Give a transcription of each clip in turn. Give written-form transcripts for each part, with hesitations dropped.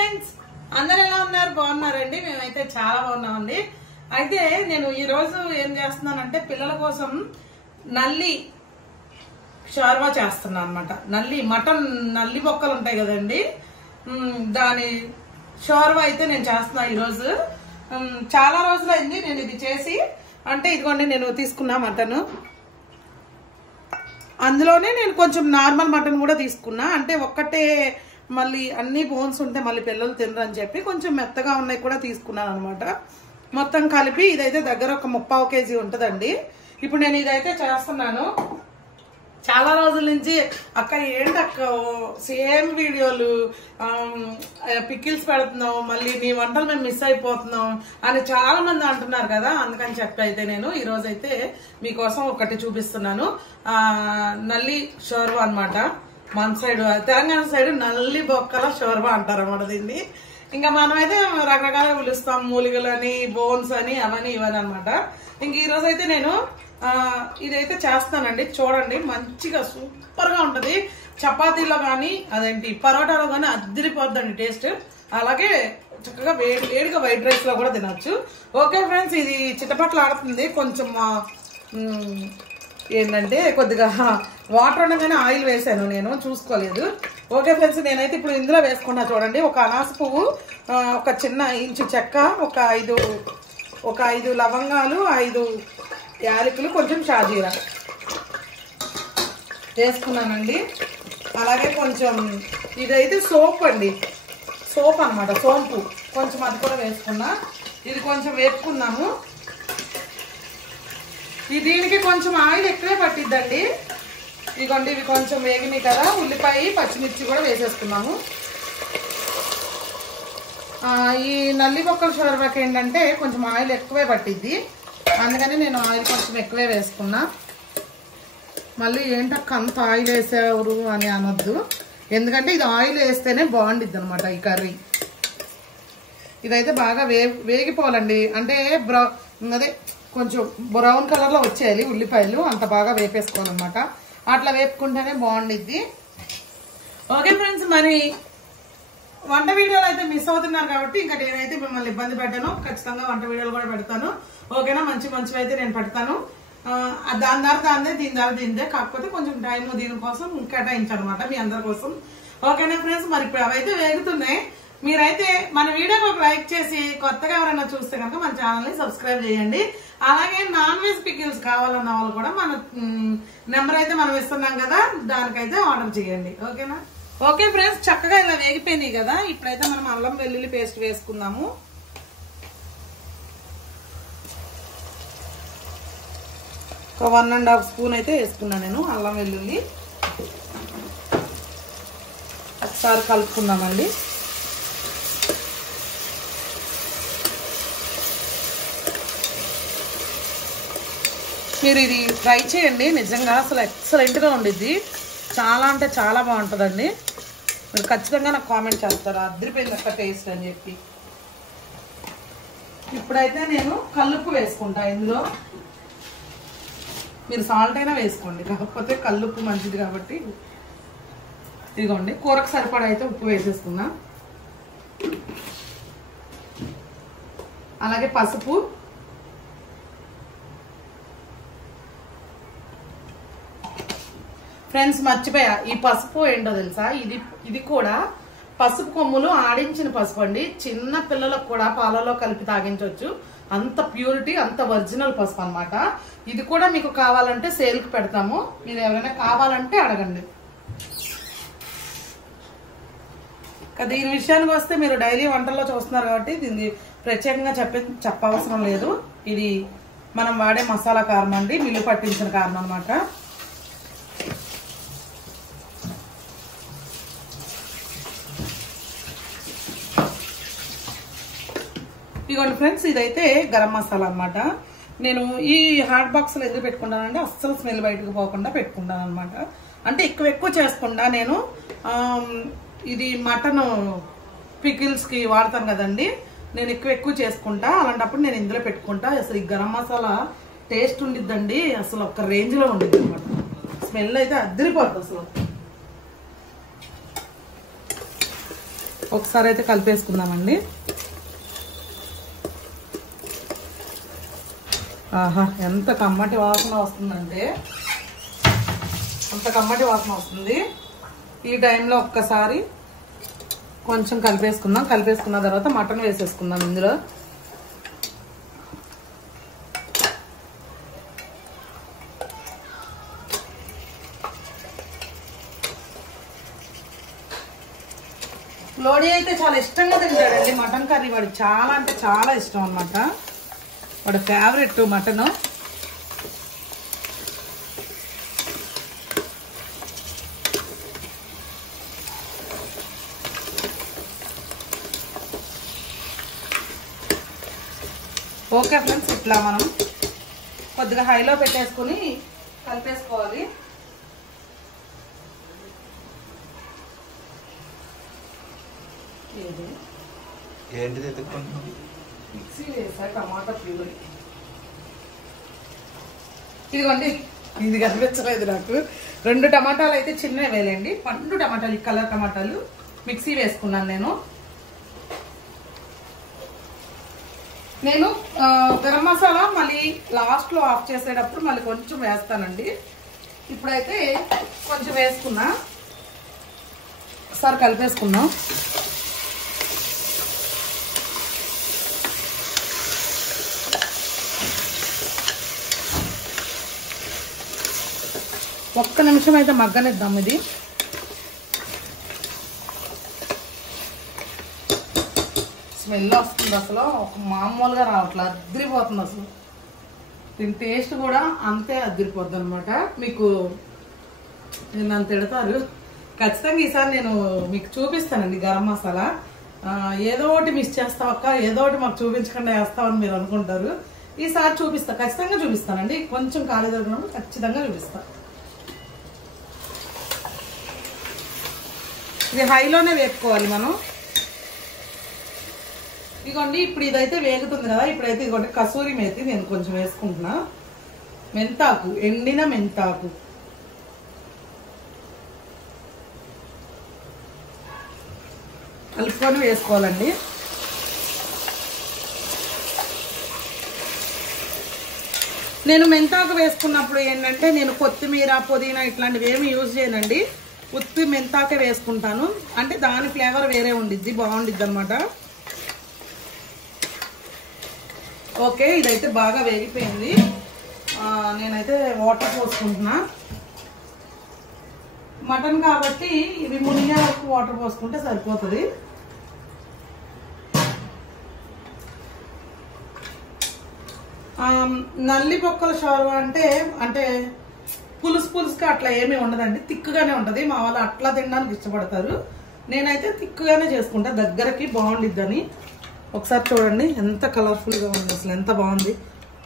Friends, అందరు ఎలా ఉన్నారు? బాగున్నారండి? మేమైతే చాలా బాగున్నామండి. అయితే నేను ఈ రోజు ఏం చేస్తున్నానంటే పిల్లల కోసం నల్లి షార్వా చేస్తున్నాను అనమాట. మటన్ నల్లి బొక్కలు ఉంటాయి కదండి, దాని షార్వా అయితే నేను చేస్తున్నా ఈరోజు. చాలా రోజులైంది నేను ఇది చేసి. అంటే ఇదిగోండి, నేను తీసుకున్నా మటన్, అందులోనే నేను కొంచెం నార్మల్ మటన్ కూడా తీసుకున్నా. అంటే ఒక్కటే మళ్ళీ అన్ని బోన్స్ ఉంటే మళ్ళీ పిల్లలు తినరని చెప్పి కొంచెం మెత్తగా ఉన్నాయి కూడా తీసుకున్నాను అనమాట. మొత్తం కలిపి ఇదైతే దగ్గర ఒక 3/4 kg ఉంటుందండి. ఇప్పుడు నేను ఇదైతే చేస్తున్నాను. చాలా రోజుల నుంచి అక్క ఏంటక్క సేమ్ వీడియోలు, పికిల్స్ పెడుతున్నాం, మళ్ళీ నీ వంటలు మేము మిస్ అయిపోతున్నాం అని చాలా మంది అంటున్నారు కదా. అందుకని చెప్పి అయితే నేను ఈరోజైతే మీకోసం ఒకటి చూపిస్తున్నాను. నల్లి షోర్వా అనమాట. మన సైడ్ తెలంగాణ సైడ్ నల్లి బొక్కల షోర్వా అంటారు అన్నమాట దీన్ని. ఇంకా మనమైతే రకరకాలుగా పిలుస్తాం, మూలికలు అని, బోన్స్ అని, అవని ఇవని అనమాట. ఇంక ఈరోజు అయితే నేను ఇదైతే చేస్తానండి. చూడండి, మంచిగా సూపర్ గా ఉంటది. చపాతీలో కానీ అదేంటి పరోటాలో కానీ అదిరిపోద్దండి టేస్ట్. అలాగే చక్కగా వేడిగా వైట్ రైస్ లో కూడా తినొచ్చు. ఓకే ఫ్రెండ్స్, ఇది చిట్టపట్లు ఆడుతుంది. కొంచెం ఏంటంటే కొద్దిగా వాటర్ ఉండగానే ఆయిల్ వేసాను, నేను చూసుకోలేదు. ఓకే ఫ్రెండ్స్, నేనైతే ఇప్పుడు ఇందులో వేసుకున్నా. చూడండి, ఒక అనాస పువ్వు, ఒక చిన్న ఇంచు చెక్క, ఒక 5 లవంగాలు, 5 యాలకులు, కొంచెం షాజీరా వేసుకున్నానండి. అలాగే కొంచెం ఇదైతే సోప్ అండి, సోప్ అనమాట, సోంపు కొంచెం అది కూడా వేసుకున్నా. ఇది కొంచెం వేసుకున్నాము. దీనికి కొంచెం ఆయిల్ ఎక్కువే పట్టిద్దండి. ఇదిగోండి, ఇవి కొంచెం వేగినాయి కదా. ఉల్లిపాయ, పచ్చిమిర్చి కూడా వేసేసుకున్నాము. ఈ నల్లి బొక్కల షోర్వాకి ఏంటంటే కొంచెం ఆయిల్ ఎక్కువే పట్టిద్ది, అందుకని నేను ఆయిల్ కొంచెం ఎక్కువే వేసుకున్నా. మళ్ళీ ఏంటక్క అంత ఆయిల్ వేసేవారు అని అనొద్దు, ఎందుకంటే ఇది ఆయిల్ వేస్తేనే బాగుండిద్ది అనమాట ఈ కర్రీ. ఇదైతే బాగా వేగిపోవాలండి. అంటే అదే కొంచెం బ్రౌన్ కలర్ లో వచ్చేయాలి ఉల్లిపాయలు, అంత బాగా వేపేసుకోవాలన్నమాట. అట్లా వేపుకుంటేనే బాగుండిద్ది. ఓకే ఫ్రెండ్స్, మరి వంట వీడియోలు అయితే మిస్ అవుతున్నారు కాబట్టి ఇంకా నేనైతే మిమ్మల్ని ఇబ్బంది పెట్టాను. ఖచ్చితంగా వంట వీడియోలు కూడా పెడతాను. ఓకేనా? మంచివి అయితే నేను పెడతాను. దాని ద్వారా దాందే, దీని ద్వారా దీందే. కాకపోతే కొంచెం టైం దీనికోసం కేటాయించాను అనమాట మీ అందరి కోసం. ఓకేనా ఫ్రెండ్స్, మరి ఇప్పుడు అవైతే వేగుతున్నాయి. మీరైతే మన వీడియోకి ఒక లైక్ చేసి, కొత్తగా ఎవరైనా చూస్తే కనుక మన ఛానల్ ని సబ్స్క్రైబ్ చేయండి. అలాగే నాన్ వెజ్ పికిల్స్ కావాలన్న వాళ్ళు కూడా మన నెంబర్ అయితే మనం ఇస్తున్నాం కదా, దానికైతే ఆర్డర్ చేయండి. ఓకేనా? ఓకే ఫ్రెండ్స్, చక్కగా ఇలా వేగిపోయినాయి కదా. ఇప్పుడైతే మనం అల్లం వెల్లుల్లి పేస్ట్ వేసుకుందాము. ఒక 1.5 స్పూన్ అయితే వేసుకున్నాను నేను అల్లం వెల్లుల్లి. ఒకసారి కలుపుకుందామండి. మీరు ఇది ట్రై చేయండి, నిజంగా అసలు ఎక్సలెంట్ గా ఉండిద్ది. చాలా అంటే చాలా బాగుంటుందండి. మీరు ఖచ్చితంగా నాకు కామెంట్ చేస్తారు, అదిరిపోయింది అక్క టేస్ట్ అని చెప్పి. ఇప్పుడైతే నేను కల్లుప్పు వేసుకుంటా ఇందులో. మీరు సాల్ట్ అయినా వేసుకోండి, కాకపోతే కల్లుప్పు మంచిది కాబట్టి. ఇదిగోండి, కూరకు సరిపడా అయితే ఉప్పు వేసేసుకున్నా. అలాగే పసుపు, ఫ్రెండ్స్ మర్చిపోయా, ఈ పసుపు ఏంటో తెలుసా? ఇది కూడా పసుపు కొమ్ములు ఆడించిన పసుపు అండి. చిన్న పిల్లలకు కూడా పాలలో కలిపి తాగించవచ్చు. అంత ప్యూరిటీ, అంత ఒరిజినల్ పసుపు అనమాట. ఇది కూడా మీకు కావాలంటే సేల్కి పెడతాము, మీరు ఎవరైనా కావాలంటే అడగండి. దీని విషయానికి వస్తే మీరు డైలీ వంటల్లో చూస్తున్నారు కాబట్టి దీన్ని ప్రత్యేకంగా చెప్పవసరం లేదు. ఇది మనం వాడే మసాలా కారం అండి, మిల్లు పట్టించిన కారం అనమాట. ఇదిగోండి ఫ్రెండ్స్, ఇదైతే గరం మసాలా అనమాట. నేను ఈ హాట్ బాక్స్ లో ఎందుకు పెట్టుకుంటానంటే అస్సలు స్మెల్ బయటకు పోకుండా పెట్టుకుంటాను అనమాట. అంటే ఎక్కువ చేసుకుంటా నేను. ఇది మటన్ పికిల్స్ కి వాడతాను కదండి, నేను ఎక్కువ చేసుకుంటా. అలాంటప్పుడు నేను ఇందులో పెట్టుకుంటా. అసలు ఈ గరం మసాలా టేస్ట్ ఉండిద్దండి, అసలు ఒక రేంజ్ లో ఉండిద్ది అనమాట. స్మెల్ అయితే అదిరిపోతుంది అసలు. ఒకసారి అయితే కలిపేసుకుందామండి. ఆహా, ఎంత కమ్మటి వాసన వస్తుందంటే అంత కమ్మటి వాసన వస్తుంది. ఈ టైంలో ఒక్కసారి కొంచెం కలిపేసుకుందాం. కలిపేసుకున్న తర్వాత మటన్ వేసేసుకుందాం ఇందులో. లోడి అయితే చాలా ఇష్టంగా తింటాడండి మటన్ కర్రీ. వాడికి చాలా అంటే చాలా ఇష్టం అన్నమాట. వాడి ఫేవరెట్ మటన్. ఓకే ఫ్రెండ్స్, ఇట్లా మనం కొద్దిగా హైలో పెట్టేసుకుని కలిపేసుకోవాలి. మిక్సీ వేసా టమాటా ప్యూరీ. ఇదిగోండి, ఇది కనిపించలేదు నాకు. 2 టమాటాలు అయితే చిన్నవి వేలేండి. పండు టమాటాలు, ఈ కలర్ టమాటాలు మిక్సీ వేసుకున్నాను నేను గరం మసాలా మళ్ళీ లాస్ట్ లో ఆఫ్ చేసేటప్పుడు మళ్ళీ కొంచెం వేస్తానండి. ఇప్పుడైతే కొంచెం వేసుకున్నా. ఒకసారి కలిపేసుకున్నాం. ఒక్క నిమిషం అయితే మగ్గనిద్దాం. ఇది స్మెల్ వస్తుంది, అసలు మామూలుగా రావట్లేదు, అద్దరిపోతుంది అసలు. దీని టేస్ట్ కూడా అంతే అద్దరిపోద్ది అనమాట. మీకు నన్ను తిడతారు ఖచ్చితంగా. ఈసారి నేను మీకు చూపిస్తానండి గరం మసాలా. ఏదో ఒకటి మిస్ చేస్తావు అక్క, ఏదో ఒకటి మాకు చూపించకుండా వేస్తామని మీరు అనుకుంటారు. ఈసారి చూపిస్తా, ఖచ్చితంగా చూపిస్తానండి. కొంచెం ఖాళీ దొరికినప్పుడు ఖచ్చితంగా చూపిస్తా. ఇది హైలోనే వేపుకోవాలి మనం. ఇదిగోండి, ఇప్పుడు ఇదైతే వేగుతుంది కదా. ఇప్పుడైతే ఇదిగోండి కసూరి మేతి నేను కొంచెం వేసుకుంటున్నా. మెంతాకు, ఎండిన మెంతాకు. కలుపుకొని వేసుకోవాలండి. నేను మెంతాకు వేసుకున్నప్పుడు ఏంటంటే నేను కొత్తిమీర, పుదీనా ఇట్లాంటివి ఏమి యూజ్ చేయనండి. ఉత్తి మెంతాకే వేసుకుంటాను. అంటే దాని ఫ్లేవర్ వేరే ఉండిద్ది, బాగుండిద్ది అనమాట. ఓకే, ఇదైతే బాగా వేగిపోయింది. నేనైతే వాటర్ పోసుకుంటున్నా. మటన్ కాబట్టి ఇవి మునిగే వరకు వాటర్ పోసుకుంటే సరిపోతుంది. నల్లి బొక్కల షోర్వా అంటే పులుసుగా అట్లా ఏమీ ఉండదండి, తిక్కుగానే ఉంటది. మా వాళ్ళు అట్లా తినడానికి ఇష్టపడతారు. నేనైతే తిక్కుగానే చేసుకుంటా, దగ్గరకి బాగుండిద్దని. ఒకసారి చూడండి ఎంత కలర్ఫుల్ గా ఉంది, అసలు ఎంత బాగుంది.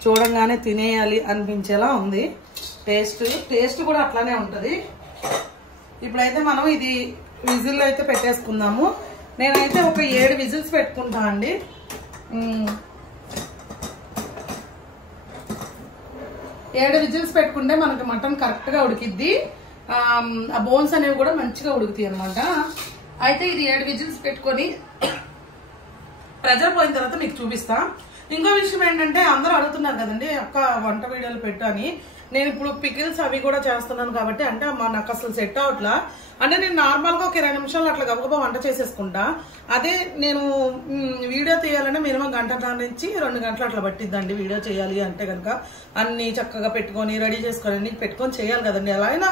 చూడంగానే తినేయాలి అనిపించేలా ఉంది. టేస్ట్ కూడా అట్లానే ఉంటది. ఇప్పుడైతే మనం ఇది విజిల్ అయితే పెట్టేసుకుందాము. నేనైతే ఒక 7 విజిల్స్ పెట్టుకుంటా అండి. 7 విజిల్స్ పెట్టుకుంటే మనకి మటన్ కరెక్ట్ గా ఉడికిద్ది. ఆ బోన్స్ అనేవి కూడా మంచిగా ఉడుకుతాయి అనమాట. అయితే ఇది 7 విజిల్స్ పెట్టుకొని ప్రెజర్ పోయిన తర్వాత మీకు చూపిస్తా. ఇంకో విషయం ఏంటంటే అందరూ అడుగుతున్నారు కదండి అక్క వంట వీడియోలు పెట్టు అని. నేను ఇప్పుడు పికిల్స్ అవి కూడా చేస్తున్నాను కాబట్టి అంటే నాకు అసలు సెట్ అవట్లా. అంటే నేను నార్మల్ గా ఒక 20 నిమిషాలు అట్లా గబగబా వంట చేసేసుకుంటా. అదే నేను వీడియో తీయాలంటే మినిమం 1 గంట నుంచి 2 గంటలు అట్లా పట్టిద్దండి వీడియో చేయాలి అంటే కనుక. అన్ని చక్కగా పెట్టుకొని రెడీ చేసుకొని పెట్టుకొని చేయాలి కదండి. ఎలా అయినా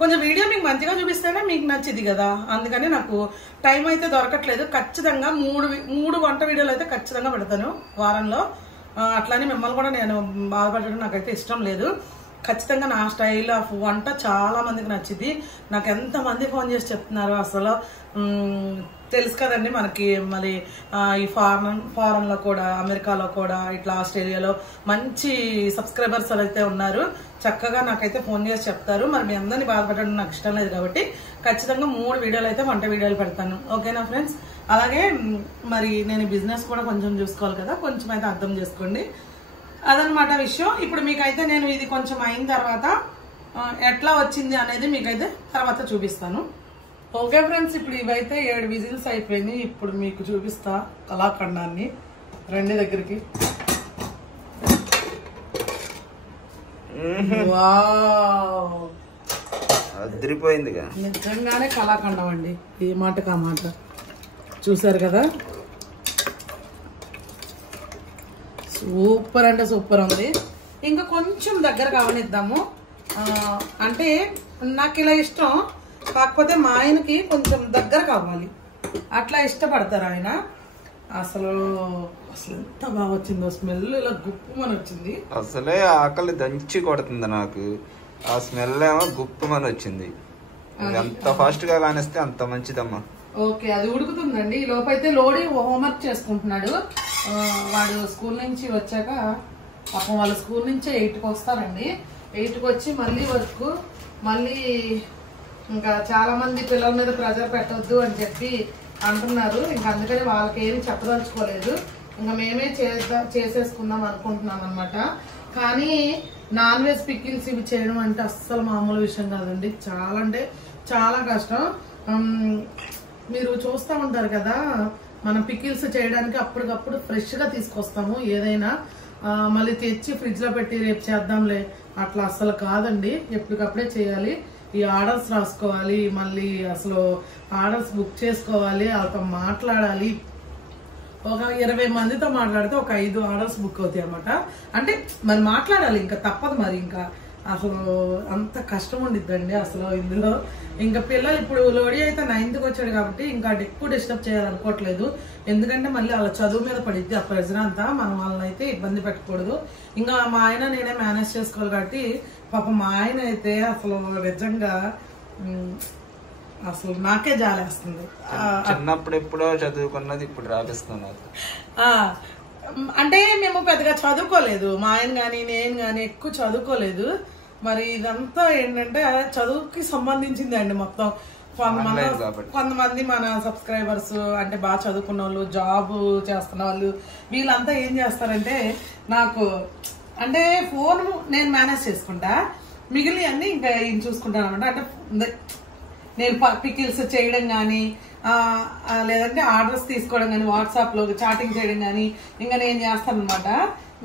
కొంచెం వీడియో మీకు మంచిగా చూపిస్తేనే మీకు నచ్చింది కదా. అందుకని నాకు టైం అయితే దొరకట్లేదు. ఖచ్చితంగా 3 వంట వీడియోలు అయితే ఖచ్చితంగా పెడతాను వారంలో. అట్లానే మిమ్మల్ని కూడా నేను బాధపడడం నాకైతే ఇష్టం లేదు. ఖచ్చితంగా నా స్టైల్ ఆఫ్ వంట చాలా మందికి నచ్చింది. నాకు ఎంతమంది ఫోన్ చేసి చెప్తున్నారు అసలు. తెలుసు కదండి మనకి మరి ఈ ఫారెన్ లో కూడా, అమెరికాలో కూడా, ఇట్లా ఆస్ట్రేలియాలో మంచి సబ్స్క్రైబర్స్ అయితే ఉన్నారు. చక్కగా నాకైతే ఫోన్ చేసి చెప్తారు. మరి మీ అందరినీ బాధపడడం నాకు ఇష్టం లేదు కాబట్టి ఖచ్చితంగా 3 వీడియోలు అయితే వంట వీడియోలు పెడతాను. ఓకేనా ఫ్రెండ్స్? అలాగే మరి నేను బిజినెస్ కూడా కొంచెం చూసుకోవాలి కదా, కొంచెం అయితే అర్థం చేసుకోండి. అదనమాట విషయం. ఇప్పుడు మీకైతే నేను ఇది కొంచెం అయిన తర్వాత ఎట్లా వచ్చింది అనేది మీకైతే తర్వాత చూపిస్తాను. ఓకే ఫ్రెండ్స్, ఇప్పుడు ఇవైతే 7 విజిల్స్ అయిపోయినాయి. ఇప్పుడు మీకు చూపిస్తా కలాకండాన్ని. రెండు దగ్గరికి. వావ్, అదిరిపోయిందిగా. నిజంగానే కలాకండం అండి, ఏ మాటకు ఆ మాట. చూసారు కదా, సూపర్ అంటే సూపర్ ఉంది. ఇంకా కొంచెం దగ్గర కావనిద్దాము. అంటే నాకు ఇలా ఇష్టం, కాకపోతే మా ఆయనకి కొంచెం దగ్గర కావాలి, అట్లా ఇష్టపడతారు ఆయన. అసలు ఎంత బాగా వచ్చిందో స్మెల్, ఇలా గుప్పుమని వచ్చింది. అసలే ఆకలి దంచి కొడుతుంది నాకు, ఆ స్మెల్ ఏమో గుప్పుమని వచ్చింది. ఎంత ఫాస్ట్ గా కానిస్తే అంత మంచిదమ్మా. ఓకే, అది ఉడుకుతుందండి. ఈ లోపైతే లోడి హోంవర్క్ చేసుకుంటున్నాడు. వాడు స్కూల్ నుంచి వచ్చాక, పాపం వాళ్ళ స్కూల్ నుంచే 8కి వస్తారండి. 8కి వచ్చి మళ్ళీ వర్క్, మళ్ళీ ఇంకా చాలా మంది పిల్లల మీద ప్రెజర్ పెట్టొద్దు అని చెప్పి అంటున్నారు. ఇంకా అందుకని వాళ్ళకి ఏమి చెప్పదలుచుకోలేదు, ఇంకా మేమే చేసేసుకుందాం అనుకుంటున్నాం అనమాట. కానీ నాన్ వెజ్ పికిల్స్ ఇవి చేయడం అంటే అస్సలు మామూలు విషయం కాదండి. చాలా అంటే చాలా కష్టం. మీరు చూస్తూ ఉంటారు కదా, మనం పికిల్స్ చేయడానికి అప్పటికప్పుడు ఫ్రెష్గా తీసుకొస్తాము ఏదైనా, మళ్ళీ తెచ్చి ఫ్రిడ్జ్లో పెట్టి రేపు చేద్దాంలే, అట్లా అస్సలు కాదండి. ఎప్పటికప్పుడే చేయాలి. ఈ ఆర్డర్స్ రాసుకోవాలి, మళ్ళీ అసలు ఆర్డర్స్ బుక్ చేసుకోవాలి, వాళ్ళతో మాట్లాడాలి. ఒక 20 మందితో మాట్లాడితే ఒక 5 ఆర్డర్స్ బుక్ అవుతాయి అన్నమాట. అంటే మరి మాట్లాడాలి, ఇంకా తప్పదు. మరి ఇంకా అసలు అంత కష్టం ఉండిద్దండి అసలు ఇందులో. ఇంకా పిల్లలు ఇప్పుడు లోడి అయితే 9కి వచ్చాడు కాబట్టి ఇంకా ఎక్కువ డిస్టర్బ్ చేయాలనుకోవట్లేదు, ఎందుకంటే మళ్ళీ వాళ్ళ చదువు మీద పడిద్ది ఆ ప్రెజర్ అంతా. మనం వాళ్ళని అయితే ఇబ్బంది పెట్టకూడదు. ఇంకా మా ఆయన నేనే మేనేజ్ చేసుకోవాలి కాబట్టి పాపం మా ఆయన అయితే అసలు నిజంగా అసలు నాకే జాలేస్తుంది. చిన్నప్పుడు ఎప్పుడో చదువుకున్నది ఇప్పుడు రాపిస్తున్నారు. అంటే మేము పెద్దగా చదువుకోలేదు, మా ఆయన గాని నేను గాని ఎక్కువ చదువుకోలేదు. మరి ఇదంతా ఏంటంటే చదువుకి సంబంధించింది అండి మొత్తం. కొంతమంది మన సబ్స్క్రైబర్స్ అంటే బాగా చదువుకున్న వాళ్ళు, జాబ్ చేస్తున్న వాళ్ళు, వీళ్ళంతా ఏం చేస్తారంటే నాకు అంటే ఫోన్ నేను మేనేజ్ చేసుకుంటా, మిగిలిన అన్ని ఇంకా ఈయన చూసుకుంటాను అనమాట. అంటే నేను పికిల్స్ చేయడం కానీ, లేదంటే ఆర్డర్స్ తీసుకోవడం కానీ, వాట్సాప్ లో చాటింగ్ చేయడం కానీ ఇంకా నేను చేస్తాను అనమాట.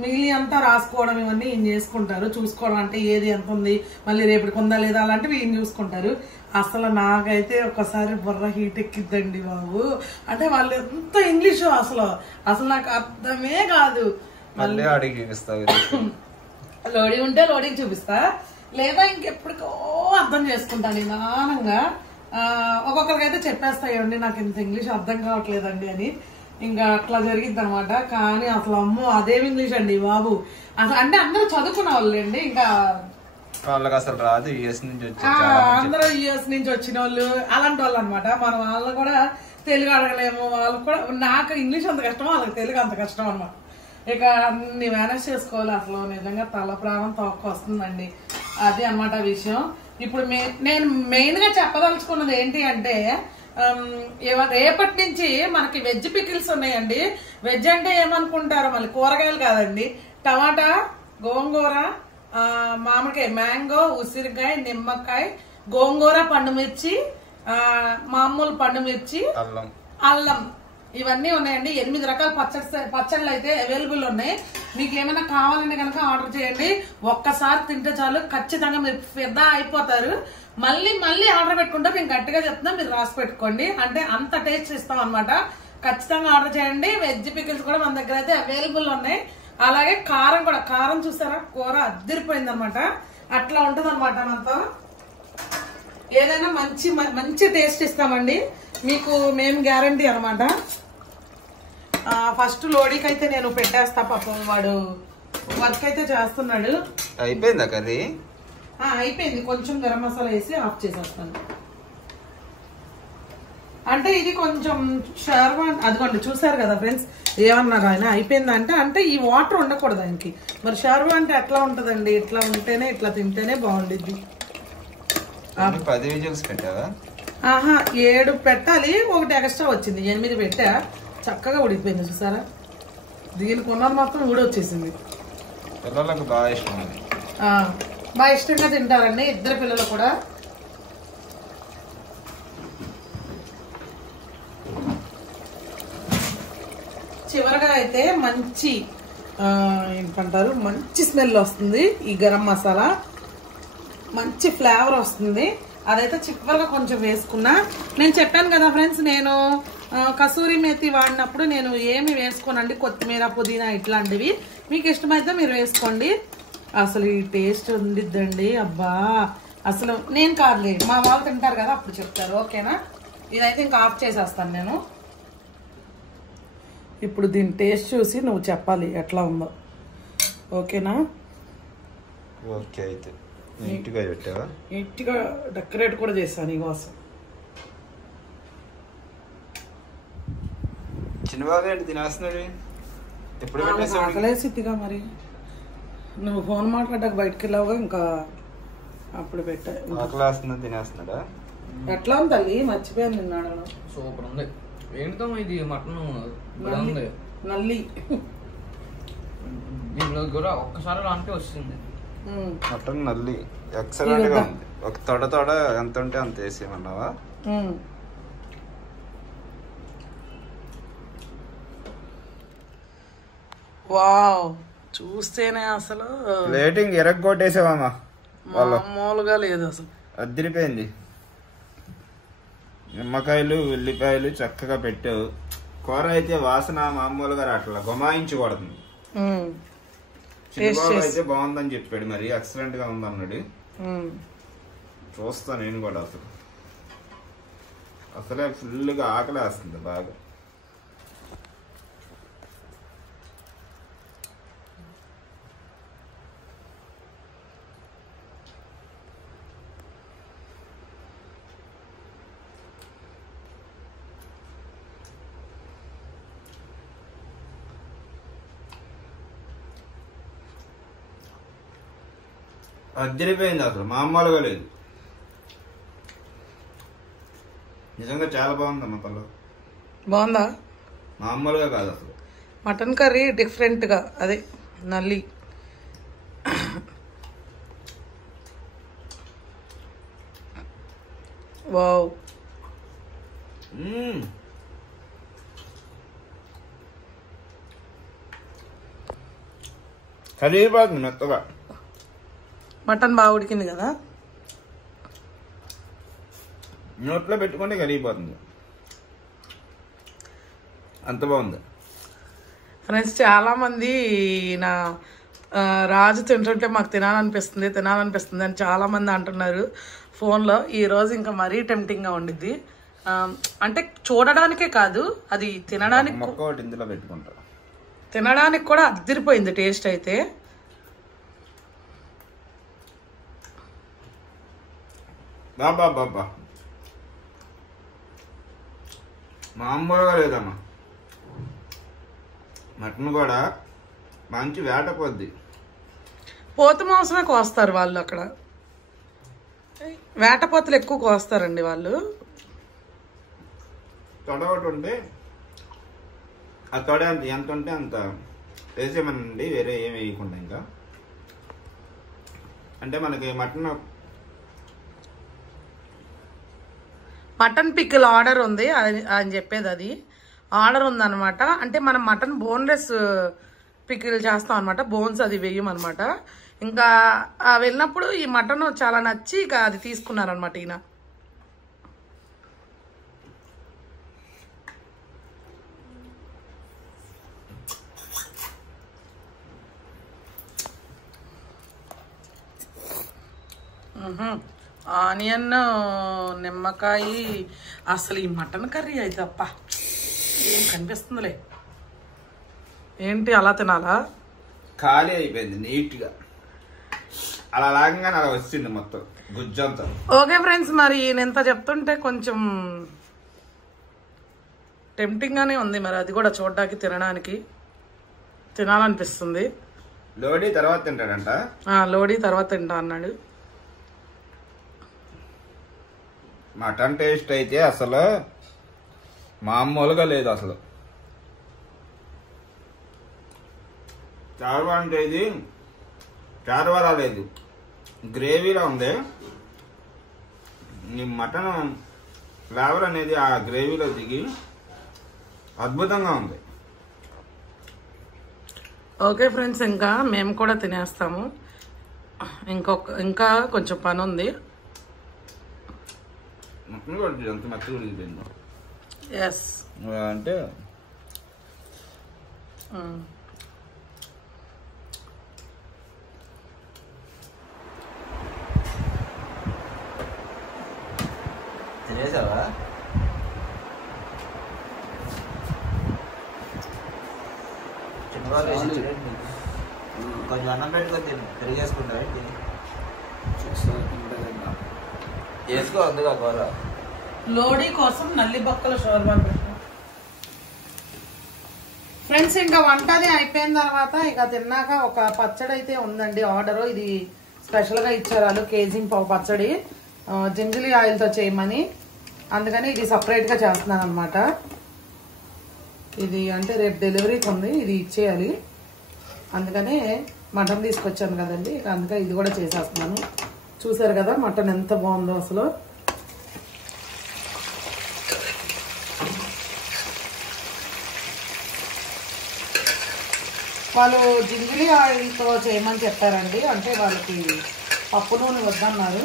మిగిలి అంతా రాసుకోవడం ఇవన్నీ ఈయన చేసుకుంటారు. చూసుకోవడం అంటే ఏది ఎంత ఉంది, మళ్ళీ రేపటికి ఉందా లేదా అలాంటివి ఈయన చూసుకుంటారు. అసలు నాకైతే ఒకసారి బుర్ర హీట్ ఎక్కిద్దండి బాబు. అంటే వాళ్ళు ఎంత ఇంగ్లీషు అసలు అసలు నాకు అర్థమే కాదు. మళ్ళీ అడిగి చూపిస్తావు, లోడింగ్ ఉంటే లోడింగ్ చూపిస్తా, లేదా ఇంకెప్పటికో అర్థం చేసుకుంటాను నిదానంగా. ఒక్కొక్కరికైతే చెప్పేస్తాయండి నాకు ఇంత ఇంగ్లీష్ అర్థం కావట్లేదండి అని, ఇంకా అట్లా జరిగిద్ది అనమాట. కానీ అసలు అమ్మో అదేమి ఇంగ్లీష్ అండి బాబు. అసలు అంటే అందరూ చదువుకున్న వాళ్ళు అండి, ఇంకా వాళ్ళకి అసలు రాదు. యుఎస్ నుంచి అందరూ యుఎస్ నుంచి వచ్చిన వాళ్ళు అలాంటి వాళ్ళు అనమాట. మన వాళ్ళు కూడా తెలుగు అడగలేము, వాళ్ళు కూడా నాకు ఇంగ్లీష్ అంత కష్టం, వాళ్ళకి తెలుగు అంత కష్టం అనమాట. ఇక అన్ని మేనేజ్ చేసుకోవాలి. అసలు నిజంగా తల ప్రాణం తోక వస్తుందండి. అది అన్నమాట విషయం. ఇప్పుడు నేను మెయిన్ గా చెప్పదలుచుకున్నది ఏంటి అంటే, రేపటి నుంచి మనకి వెజ్ పికిల్స్ ఉన్నాయండి. వెజ్ అంటే ఏమనుకుంటారో, మళ్ళీ కూరగాయలు కాదండి, టమాటా, గోంగూర, మామిడికాయ, మ్యాంగో, ఉసిరికాయ, నిమ్మకాయ, గోంగూర, పండుమిర్చి, మామూలు పండుమిర్చి, అల్లం, ఇవన్నీ ఉన్నాయండి. 8 రకాల పచ్చళ్ళు అయితే అవైలబుల్ ఉన్నాయి. మీకు ఏమైనా కావాలంటే కనుక ఆర్డర్ చేయండి. ఒక్కసారి తింటే చాలు, ఖచ్చితంగా మీరు ఫిదా అయిపోతారు. మళ్ళీ మళ్ళీ ఆర్డర్ పెట్టుకుంటే మేము గట్టిగా చెప్తున్నా, మీరు రాసి పెట్టుకోండి. అంటే అంత టేస్ట్ ఇస్తాం అనమాట. ఖచ్చితంగా ఆర్డర్ చేయండి. వెజ్ పికిల్స్ కూడా మన దగ్గర అయితే అవైలబుల్ ఉన్నాయి. అలాగే కారం కూడా, కారం చూసారా, కూర అద్దరిపోయింది అనమాట. అట్లా ఉంటుంది అనమాట. మనతో ఏదైనా మంచి మంచి టేస్ట్ ఇస్తామండి మీకు, మేము గ్యారంటీ అనమాట. ఫస్ట్ లోడీకి అయితే నేను పెట్టేస్తా, పాపం వాడు వర్క్ అయితే చేస్తున్నాడు. అయిపోయిందా కర్రీ? అయిపోయింది. కొంచెం గరం మసాలా వేసి ఆఫ్ చేసేస్తాను. అంటే ఇది కొంచెం షార్వా, అదిగోండి చూసారు కదా ఫ్రెండ్స్, ఏమన్నారు ఆయన అయిపోయిందా అంటే, అంటే ఈ వాటర్ ఉండకూడదు ఆయనకి. మరి షార్వా అంటే ఎట్లా ఉంటదండి, ఇట్లా ఉంటేనే, ఇట్లా తింటేనే బాగుండిద్ది. 10 విజిల్స్ పెట్టావా? 7 పెట్టాలి, ఒకటి ఎక్స్ట్రా వచ్చింది, 8 పెట్టా. చక్కగా ఉడికిపోయింది చూసారా. దీనికి ఉన్నది మొత్తం ఊడొచ్చేసింది. పిల్లలకు బాగా ఇష్టం, బాగా ఇష్టంగా తింటారండి 2 పిల్లలు కూడా. చివరగా అయితే మంచి ఏంటంటారు మంచి స్మెల్ వస్తుంది. ఈ గరం మసాలా మంచి ఫ్లేవర్ వస్తుంది. అదైతే చివరిగా కొంచెం వేసుకున్నా. నేను చెప్పాను కదా ఫ్రెండ్స్, నేను కసూరి మేతి వాడినప్పుడు నేను ఏమి వేసుకోనండి, కొత్తిమీర పుదీనా ఇట్లాంటివి. మీకు ఇష్టమైతే మీరు వేసుకోండి. అసలు ఈ టేస్ట్ ఉండిద్దండి. అబ్బా అసలు నేను కాదులే, మా వాళ్ళు తింటారు కదా అప్పుడు చెప్తారు. ఓకేనా, ఇదైతే ఇంకా ఆఫ్ చేసేస్తాను నేను. ఇప్పుడు దీని టేస్ట్ చూసి నువ్వు చెప్పాలి ఎట్లా ఉందో. ఓకేనా? ఓకే, అయితే నీట్గా పెట్టావా? నీట్గా డెకరేట్ కూడా చేశాను నీకోసం. చిన్నబాబు ఏంటి తినేస్తున్నాడు? ఎప్పుడు పెట్టేసాడు? ఆకలేసిద్దిగా మరి. నువ్వు ఫోన్ మాట్లాడ్డాక బయటకు వెళ్ళావుగా, ఇంకా అప్పుడు పెట్టా. ఆకలేస్తున్నా తినేస్తున్నాడా? ఎట్లా ఉంది తల్లి? మర్చిపోయాను నిన్నాడు. సూపర్ ఉంది. ఏంటో ఇది మటన్ నల్లి దీనిలో కూడా ఒక్కసారి లాంటి వస్తుంది. మటన్ నల్లి ఎక్సలెంట్ గా ఉంది. ఒక తొడ ఎంత ఉంటే అంత వేసేయమన్నావా? వావ్, చూస్తేనే అసలు ప్లేటింగ్ ఎరగొట్టేసావమ్మా. మామూలుగా లేదు అసలు, అదిరిపోయింది. నిమ్మకాయలు ఉల్లిపాయలు చక్కగా పెట్టావు. కూర అయితే వాసన మామూలుగా రావట్లా, గుమాయించకూడదు. చిన్నబాబు అయితే బాగుందని చెప్పాడు, మరి ఎక్సలెంట్ గా ఉంది అన్నాడు. చూస్తా నేను కూడా. అసలే ఫుల్గా ఆకలి వేస్తుంది బాగా. అదిరిపోయింది, అసలు మామూలుగా లేదు. నిజంగా చాలా బాగుందమ్మా పళ్ళు. బాగుందా? మామూలుగా కాదు అసలు. మటన్ కర్రీ డిఫరెంట్ గా, అదే నల్లి. వావ్, కరిగిపోతుంది మెత్తగా. మటన్ బాగా ఉడికింది కదా, నోట్లో పెట్టుకుంటే కరిగిపోతుంది, అంత బాగుంది. ఫ్రెండ్స్ చాలా మంది నా రాజు తింటుంటే మాకు తినాలనిపిస్తుంది అని చాలా మంది అంటున్నారు ఫోన్లో. ఈరోజు ఇంకా మరీ టెంప్టింగ్గా ఉండిద్ది. అంటే చూడడానికే కాదు, అది ఇందులో పెట్టుకుంటా, తినడానికి కూడా అదిరిపోయింది టేస్ట్ అయితే. బాబా మామూలుగా లేదమ్మా. మటన్ కూడా మంచి వేట కొద్ది. పోతు మాంసమే కోస్తారు వాళ్ళు అక్కడ, వేటపోతలు ఎక్కువ కోస్తారండి వాళ్ళు. తొడ ఒకటి ఉంటే ఆ తొడ ఎంత ఉంటే అంత వేసేమనండి, వేరే ఏమి వేయకుండా. ఇంకా అంటే మనకి మటన్ పికిల్ ఆర్డర్ ఉంది అని చెప్పేది, అది ఆర్డర్ ఉందన్నమాట. అంటే మనం మటన్ బోన్లెస్ పికిల్ చేస్తాం అనమాట, బోన్స్ అది వేయమన్నమాట. ఇంకా వెళ్ళినప్పుడు ఈ మటన్ చాలా నచ్చి ఇక అది తీసుకున్నారనమాట ఈయన. ఆనియన్, నిమ్మకాయ, అసలు ఈ మటన్ కర్రీ అయితే అప్ప ఏం కనిపిస్తుందిలే. ఏంటి అలా తినాలా? ఖాళీ అయిపోయింది నీట్గా, అలా లాగంగానే అలా వచ్చింది మొత్తం గుజ్జంతా. ఓకే ఫ్రెండ్స్, మరి నేను ఇంత చెప్తుంటే కొంచెం టెంప్టింగ్ గానే ఉంది. మరి అది కూడా చూడడానికి తినాలనిపిస్తుంది. లోడీ తర్వాత తింటాడంట. లోడీ తర్వాత తింటా అన్నాడు. మటన్ టేస్ట్ అయితే అసలు మామూలుగా లేదు. అసలు చారువా అంటే ఇది చారువా రాలేదు, గ్రేవీలా ఉంది. ఈ మటన్ ఫ్లేవర్ అనేది ఆ గ్రేవీలో దిగి అద్భుతంగా ఉంది. ఓకే ఫ్రెండ్స్, ఇంకా మేము కూడా తినేస్తాము. ఇంకా కొంచెం పని ఉంది. ఎస్ అంటే తినేసావా? కొంచెం అన్నం పెట్టుకొని తిను, పెరిగేసుకుంటా వేసుకో. అందుగా కూర లోడీ కోసం నల్లి బొక్కల షోర్బా పెట్టాం ఫ్రెండ్స్. ఇంకా వంటది అయిపోయిన తర్వాత ఇక తిన్నాక ఒక పచ్చడి అయితే ఉందండి ఆర్డర్. ఇది స్పెషల్ గా ఇచ్చారు వాళ్ళు, కేజీ పావు పచ్చడి జింజలి ఆయిల్ తో చేయమని. అందుకని ఇది సపరేట్ గా చేస్తున్నాను అనమాట. ఇది అంటే రేపు డెలివరీకి ఉంది, ఇది ఇచ్చేయాలి. అందుకనే మటన్ తీసుకొచ్చాను కదండి, ఇక అందుకే ఇది కూడా చేసేస్తున్నాను. చూసారు కదా మటన్ ఎంత బాగుందో అసలు. వాళ్ళు జింగిలి ఆయిల్తో చేయమని చెప్పారండి. అంటే వాళ్ళకి పప్పు నూనె వద్దన్నారు.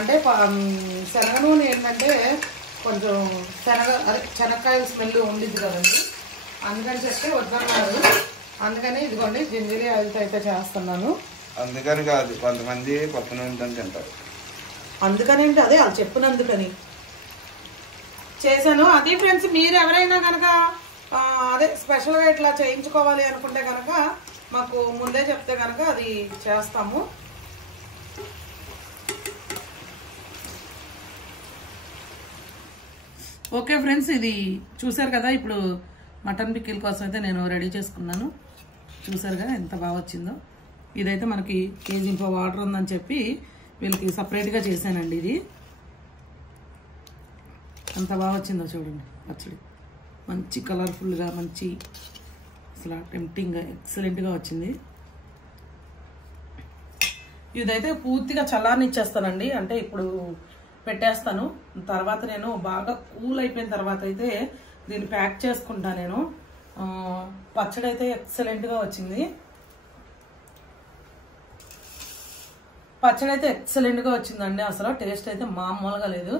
అంటే శనగ నూనె ఏంటంటే కొంచెం శనక్కాయల స్మెల్ ఉండిద్ది కదండి, అందుకని చెప్పి వద్దన్నారు. అందుకని ఇదిగోండి జింజిరి ఆయిల్తో అయితే చేస్తున్నాను. అందుకని కాదు, కొంతమంది పప్పు నూనెతో తింటారు. అందుకని అంటే అదే వాళ్ళు చెప్పినందుకని చేశాను. అది ఫ్రెండ్స్, మీరు ఎవరైనా కనుక అదే స్పెషల్గా ఇట్లా చేయించుకోవాలి అనుకుంటే కనుక మాకు ముందే చెప్తే కనుక అది చేస్తాము. ఓకే ఫ్రెండ్స్, ఇది చూసారు కదా. ఇప్పుడు మటన్ పికిల్ కోసం అయితే నేను రెడీ చేసుకున్నాను. చూసారుగా ఎంత బాగా వచ్చిందో. ఇదైతే మనకి కేజీ వాటర్ ఉందని చెప్పి వీళ్ళకి సపరేట్గా చేశానండి. ఇది ఎంత బాగా వచ్చిందో చూడండి పచ్చడి. మంచి కలర్ఫుల్గా, మంచి అసలు టెంప్టింగ్గా, ఎక్సలెంట్గా వచ్చింది. ఇదైతే పూర్తిగా చల్లారనిచ్చేస్తానండి. అంటే ఇప్పుడు పెట్టేస్తాను. తర్వాత నేను బాగా కూల్ అయిపోయిన తర్వాత అయితే దీన్ని ప్యాక్ చేసుకుంటా నేను. పచ్చడి అయితే ఎక్సలెంట్గా వచ్చింది. పచ్చడి అయితే ఎక్సలెంట్గా వచ్చిందండి. అసలు టేస్ట్ అయితే మామూలుగా లేదు.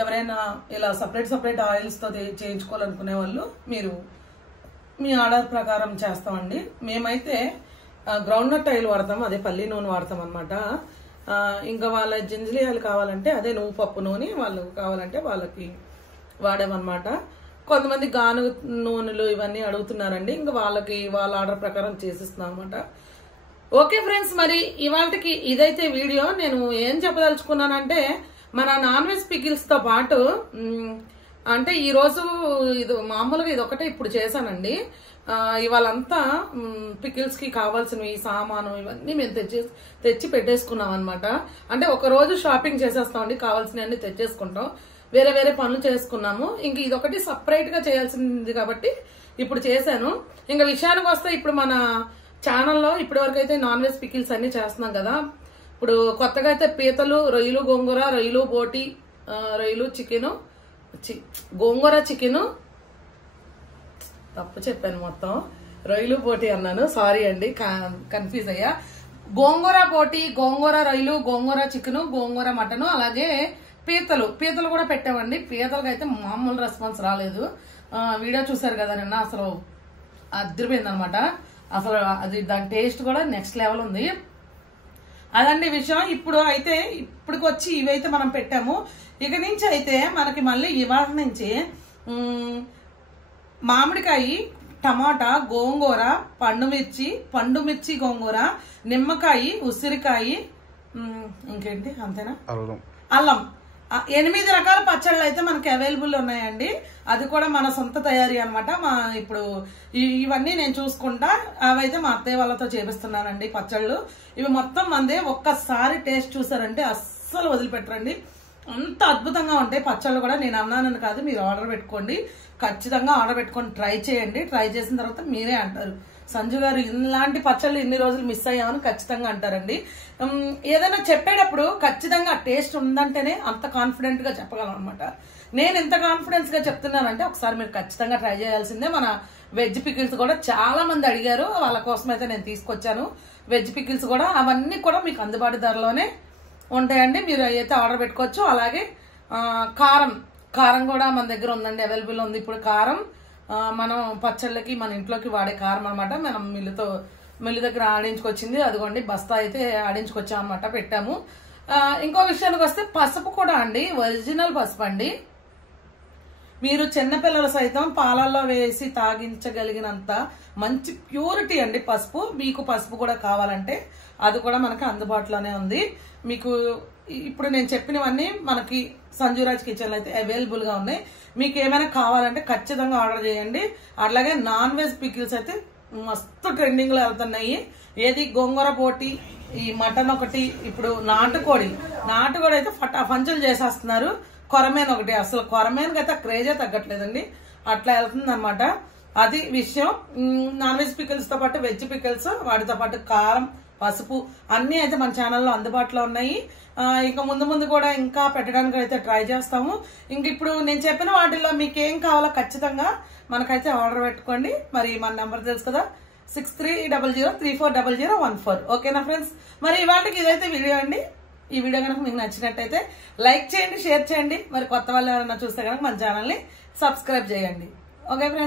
ఎవరైనా ఇలా సపరేట్ ఆయిల్స్తో చేయించుకోవాలనుకునే వాళ్ళు మీరు మీ ఆర్డర్ ప్రకారం చేస్తామండి. మేమైతే గ్రౌండ్ నట్ ఆయిల్ వాడతాం, అదే పల్లి నూనె వాడతాం అనమాట. ఇంకా వాళ్ళ జింజలి ఆయిల్ కావాలంటే అదే నువ్వు పప్పు నూనె వాళ్ళు కావాలంటే వాళ్ళకి వాడామన్నమాట. కొంతమంది గానుగ నూనెలు ఇవన్నీ అడుగుతున్నారండి. ఇంకా వాళ్ళకి వాళ్ళ ఆర్డర్ ప్రకారం చేసిస్తున్నాం అనమాట. ఓకే ఫ్రెండ్స్, మరి ఇవాళకి ఇదైతే వీడియో. నేను ఏం చెప్పదలుచుకున్నానంటే మన నాన్ వెజ్ పికిల్స్ తో పాటు అంటే ఈ రోజు ఇది మామూలుగా ఇది ఒకటే ఇప్పుడు చేశానండి. ఇవాళంతా పికిల్స్ కి కావాల్సినవి సామాను ఇవన్నీ మేము తెచ్చి పెట్టేసుకున్నాం అనమాట. అంటే ఒక రోజు షాపింగ్ చేసేస్తామండి, కావాల్సినవన్నీ తెచ్చేసుకుంటాం, వేరే వేరే పనులు చేసుకున్నాము. ఇంక ఇదొకటి సపరేట్ గా చేయాల్సింది కాబట్టి ఇప్పుడు చేశాను. ఇంకా విషయానికి వస్తే ఇప్పుడు మన ఛానల్లో ఇప్పటి వరకు అయితే నాన్ వెజ్ పికిల్స్ అన్ని చేస్తున్నాం కదా. ఇప్పుడు కొత్తగా అయితే పీతలు, రొయ్యలు గోంగూర, రొయ్యలు బోటి, రొయ్యలు చికెను, గోంగూర చికెను, తప్పు చెప్పాను, మొత్తం రొయ్యలు బోటి అన్నాను, సారీ అండి, కన్ఫ్యూజ్ అయ్యా. గోంగూర బోటి, గోంగూర రొయ్యలు, గోంగూర చికెను, గోంగూర మటను, అలాగే పీతలు కూడా పెట్టామండి. పీతలకు అయితే మామూలు రెస్పాన్స్ రాలేదు. వీడియో చూసారు కదా నిన్న, అసలు అదిరిపోయింది అనమాట. అసలు అది దాని టేస్ట్ కూడా నెక్స్ట్ లెవెల్ ఉంది. అదండి విషయం. ఇప్పుడు అయితే ఇప్పటికొచ్చి ఇవైతే మనం పెట్టాము. ఇక నుంచి అయితే మనకి మళ్ళీ ఇవాళ నుంచి మామిడికాయ, టమాటా, గోంగూర, పండుమిర్చి గోంగూర, నిమ్మకాయ, ఉసిరికాయ, ఇంకేంటి అంతేనా, అల్లం, 8 రకాల పచ్చళ్ళు అయితే మనకి అవైలబుల్ ఉన్నాయండి. అది కూడా మన సొంత తయారీ అనమాట. ఇప్పుడు ఇవన్నీ నేను చూసుకుంటా, అవైతే మా అత్తయ్య వాళ్ళతో చేపిస్తున్నానండి పచ్చళ్ళు. ఇవి మొత్తం మందే. ఒక్కసారి టేస్ట్ చూసారంటే అస్సలు వదిలిపెట్టరండి, అంత అద్భుతంగా ఉంటాయి పచ్చళ్ళు కూడా. నేను అన్నానని కాదు, మీరు ఆర్డర్ పెట్టుకోండి, ఖచ్చితంగా ఆర్డర్ పెట్టుకొని ట్రై చేయండి. ట్రై చేసిన తర్వాత మీరే అంటారు, సంజు గారు ఇలాంటి పచ్చళ్ళు ఇన్ని రోజులు మిస్ అయ్యామని ఖచ్చితంగా అంటారండి. ఏదైనా చెప్పేటప్పుడు ఖచ్చితంగా టేస్ట్ ఉందంటేనే అంత కాన్ఫిడెంట్ గా చెప్పగలం అనమాట. నేను ఎంత కాన్ఫిడెన్స్ గా చెప్తున్నానంటే ఒకసారి మీరు ఖచ్చితంగా ట్రై చేయాల్సిందే. మన వెజ్ పికిల్స్ కూడా చాలా మంది అడిగారు, వాళ్ళ కోసం అయితే నేను తీసుకొచ్చాను. వెజ్ పికిల్స్ కూడా అవన్నీ కూడా మీకు అందుబాటు ధరలోనే ఉంటాయండి, మీరు అయితే ఆర్డర్ పెట్టుకోవచ్చు. అలాగే కారం కూడా మన దగ్గర ఉందండి, అవైలబుల్ ఉంది. ఇప్పుడు కారం మనం పచ్చళ్ళకి మన ఇంట్లోకి వాడే కారం అనమాట. మనం మిల్లు దగ్గర ఆడించుకొచ్చింది, అదిగోండి బస్తా అయితే ఆడించుకొచ్చాం అనమాట, పెట్టాము. ఇంకో విషయానికి వస్తే పసుపు కూడా అండి, ఒరిజినల్ పసుపు అండి. మీరు చిన్నపిల్లలు సైతం పాలల్లో వేసి తాగించగలిగినంత మంచి ప్యూరిటీ అండి పసుపు. మీకు పసుపు కూడా కావాలంటే అది కూడా మనకి అందుబాటులోనే ఉంది. మీకు ఇప్పుడు నేను చెప్పినవన్నీ మనకి సంజురాజ్ కిచెన్ అయితే అవైలబుల్ గా ఉన్నాయి. మీకు ఏమైనా కావాలంటే ఖచ్చితంగా ఆర్డర్ చేయండి. అట్లాగే నాన్ వెజ్ పికిల్స్ అయితే మస్తు ట్రెండింగ్ లో వెళ్తున్నాయి. ఏది గోంగూర పోటీ, ఈ మటన్ ఒకటి, ఇప్పుడు నాటుకోడి అయితే ఫంచలు చేసేస్తున్నారు. కొరమేన్ ఒకటి, అసలు కొరమేన్కి అయితే క్రేజే తగ్గట్లేదండి, అట్లా వెళ్తుంది అనమాట. అది విషయం. నాన్ వెజ్ పికిల్స్ తో పాటు వెజ్ పికిల్స్, వాటితో పాటు కారం, పసుపు అన్ని అయితే మన ఛానల్లో అందుబాటులో ఉన్నాయి. ఇంకా ముందు కూడా ఇంకా పెట్టడానికి అయితే ట్రై చేస్తాము. ఇంక ఇప్పుడు నేను చెప్పిన వాటిల్లో మీకు ఏం కావాలో ఖచ్చితంగా మనకైతే ఆర్డర్ పెట్టుకోండి. మరి మన నెంబర్ తెలుసు కదా, 6300340014. ఓకేనా ఫ్రెండ్స్? మరి ఇవాళకి ఇదైతే వీడియో అండి. ఈ వీడియో కనుక మీకు నచ్చినట్టయితే లైక్ చేయండి, షేర్ చేయండి. మరి కొత్త వాళ్ళు ఎవరైనా చూస్తే కనుక మన ఛానల్ని సబ్స్క్రైబ్ చేయండి. Okay friends.